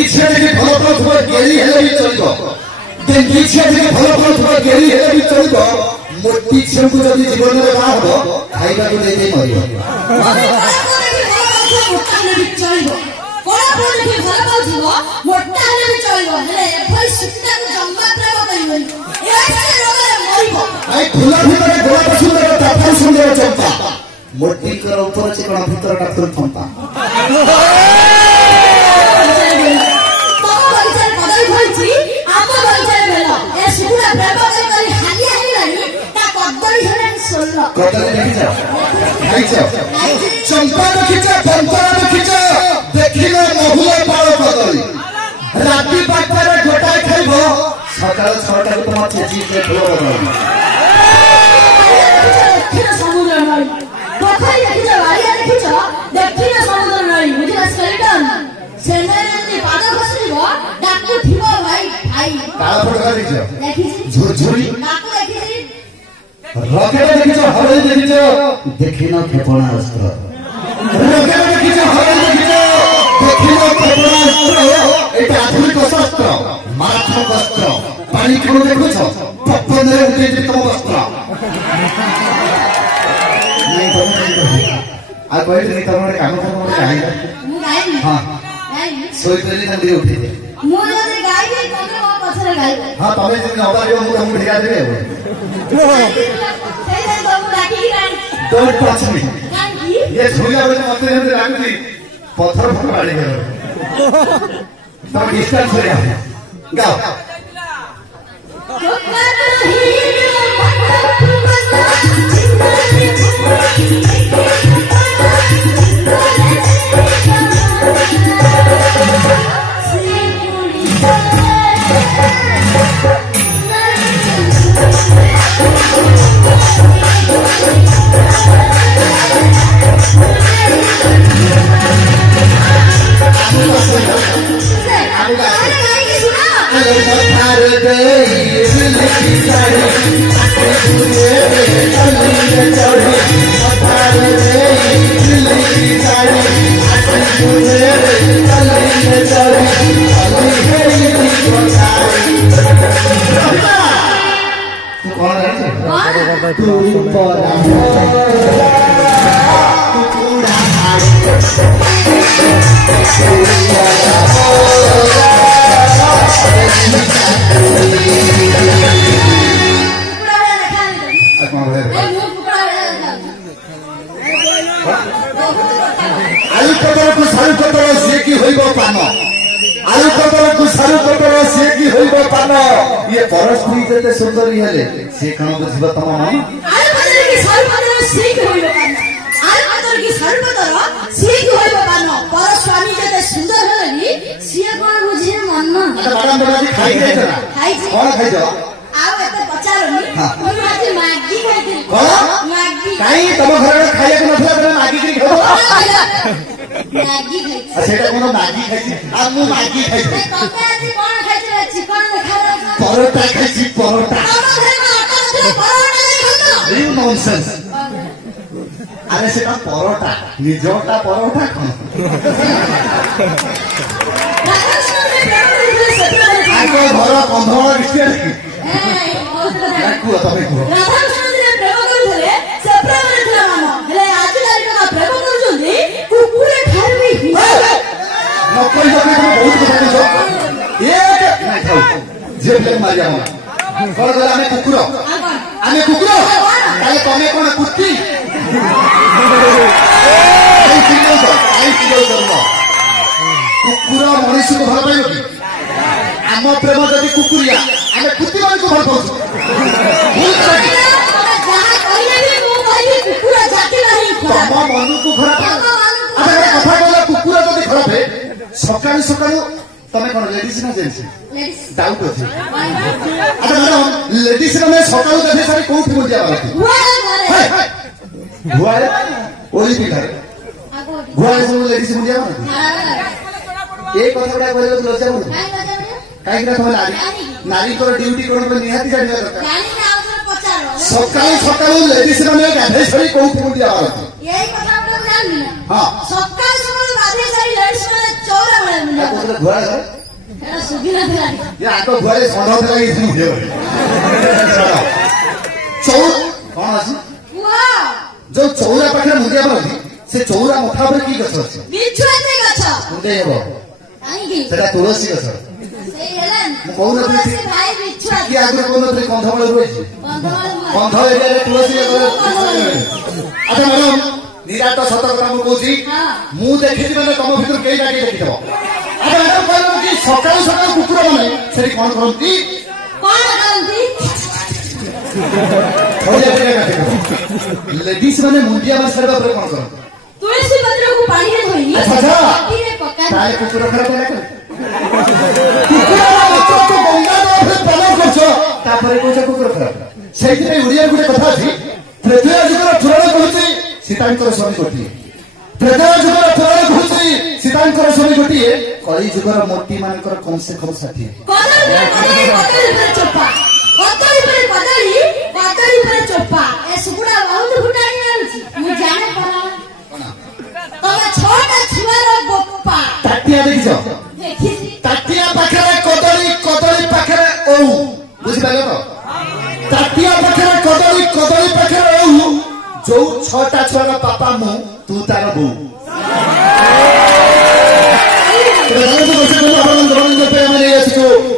Dinghy छे जे भलो पाउथबो गेली हेले भी चलिबो डेंगी छे जे भलो पाउथबो गेली हेले भी चलिबो मोटी छे को जदी जीवन रे बा हो खाइबा को देते मरियो कोला बोले कि भलो पाउथबो मोटा हेले भी चलिबो हेले एफाई सुक्ता को जम्मा प्रेम करिबो एसे रोगरे मरिबो आई खुला भीतर गोला सुंदर ताफा सुंदर चंपा मोटी कर ऊपर चिकन भीतर डाक्टर थंपा कदली देखिछ खाइछ चंपा देखिछ पंतरा देखिछ देखिले महुआ पाळ कदली राती पाटरे गोटाय खाइबो सकाळ 6टा को तमा चेची के फलो बनल देखिना समुद्र नई पोखरी देखिछ वारिया देखिछ देखिना समुद्र नई बुझिला स्केलेटन सेनेरे पाद खसरिबो डाकू थिबो भाई भाई काळ फटका देखिछ झुरझुरी नाकू देखिछ रकेट देखिछ हरे देखिछ देखिना क्षेपणास्त्र रकेट देखिछ हरे देखिछ देखिना क्षेपणास्त्र एटा आधुनिक शस्त्र मारात्मक अस्त्र पानी खण देखुछ पपन रे उठे जे तम अस्त्र नहीं आ कोइ नहीं तमरे काम गाई मु गाई हां गाई सोई तली नदी उठे मु जदी गाई तमे मो पछरे गाई हां तमे जे नबारियो मु ढिगा देबे Don't touch me. ये झूला बोले मत नहीं होते रांगली पत्थर फट वाले हैं तब डिस्टेंस हो जाए गाओ आलू पतर को सारू पतर से की होइबो पान आलू पतर को सारू पतर से की होइबो पान ये परस्त्री जते सुंदरी हेले से कण बुझबो तम मन आलू पतर की सारू पतर से की होइबो पान आलू पतर की सारू पतर से की होइबो पान पर स्वामी जते सुंदर हेले से कोन बुझे मन न बादाम बादाम खाई गए ना खाई कोन खाई जा आउ एते पचारनी हम आज मैगी खाइथि मैगी काई तम घर खाइया के नथला तमे मैगी करी खाओ मैगी खाइथि अच्छा एटा कोनो मैगी खाइथि आ मु मैगी खाइथि तमे आज कोन खाइथि चिकन खाइथि परोटा खाइथि परोटा तम घर में आटा नथला परोटा नहीं खाना यू नॉनसेंस अरे सेटा परोटा निजोटा परोटा कोन आको घर कंधोळ किछे को तमे को राधाकृष्ण जी प्रेम करूले से प्रेम रखला मान हेले आज तारिख का प्रेम करूछंदी कुकुरे खारबी नकल जके बहुत কথা कहिसो एक नहीं खाऊ जे प्लेन मारिया हम कोन गला हमें कुकुर ताले तमे कोन कुत्ती आई किलो करबो कुकुर मनुष्य को भल पाइलो की आम प्रेम जदि कुकुरिया आमे कुत्ती मान को भल पाउछु भूल कर जहां कहले भी मु कहली कुकुर जाति नहीं तम मन को खराब अरे कथा कहला कुकुर जदि खराब है सकाळी सकाळी तमे कोन लेडीज ना जेंट्स लेडीज डाउट अछि अच्छा मैडम लेडीज रे सकाळी जदि सारी कोठी मुझे आवाती हुआरे ओही भी घर हुआरे सब लेडीज मुझे आवाती एक कथा बड़ा बोले तो लज्जा हो काई ना तमे नारी को ड्यूटी कोन पर निहाती जानिबा दरकार नानी ना आवसर पचारो सकाळी सकाळी लेडीज रे गाधे छड़ी कोठी मुझे आवाती यही कथा हम जान लिया हां सकाळ सकाळ गाधे सारी लड़स में चौरा बड़े मुझे कोतरे घोड़ा है एरा सुगिना फेला ये आको घोड़े सोंधा थे लगी थी मुझे चौर कौन आसी वाह जो चौरा पाखे मुंडिया पर अछि से चौरा मुठा पर की गछ अछि बिछुआते गछ मुंडे हेबो काहींकी सेटा तुलसी गछ से हेलन मु कहू न तुलसी भाई बिछुआ कि आगु कोन रे कंधमळ रोइछि कंध एरिया रे तुलसी अच्छा मैडम निराट सत कथा मु कहूछि मु देखिछि माने तम भितर केई लागी देखिथबो अच्छा मैडम कहलो कि सकाळ सकाळ कुकुर माने सेठी कोन करंती लेडीज माने मुंडिया मार सरबा पर कोन करन तुलसी पत्र को पानी रे धोई अच्छा पानी रे पका ताले कुकुर खराब होला कर कुकुर तो गंगा रे पलो करछो तापरे कोछ कुकुर खराब सेठी रे उड़िया गुटे कथा अछि पृथ्वी जुगर पुराण कहछि सीतांकर स्वामी गोटी पृथ्वी जुगर पुराण कहछि सीतांकर स्वामी गोटी कली जुगर मोटी मानकर कम से कम 60 कदली पर चोपा कदली पर चोपा ए सुकुडा बहुत फुटानी आछि मु जाने परा तमे छोटा छुआर बप्पा ताटिया देखिछो देखि ताटिया पाखरे कदली पाखरे ओ बुझि पाले तो ताटिया पाखरे कदली पाखरे ओ जो छोटा छुआर पापा मु तू तार बो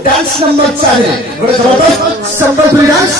डांस नंबर 4 गोटे जबरदस्त संबलपुरी डांस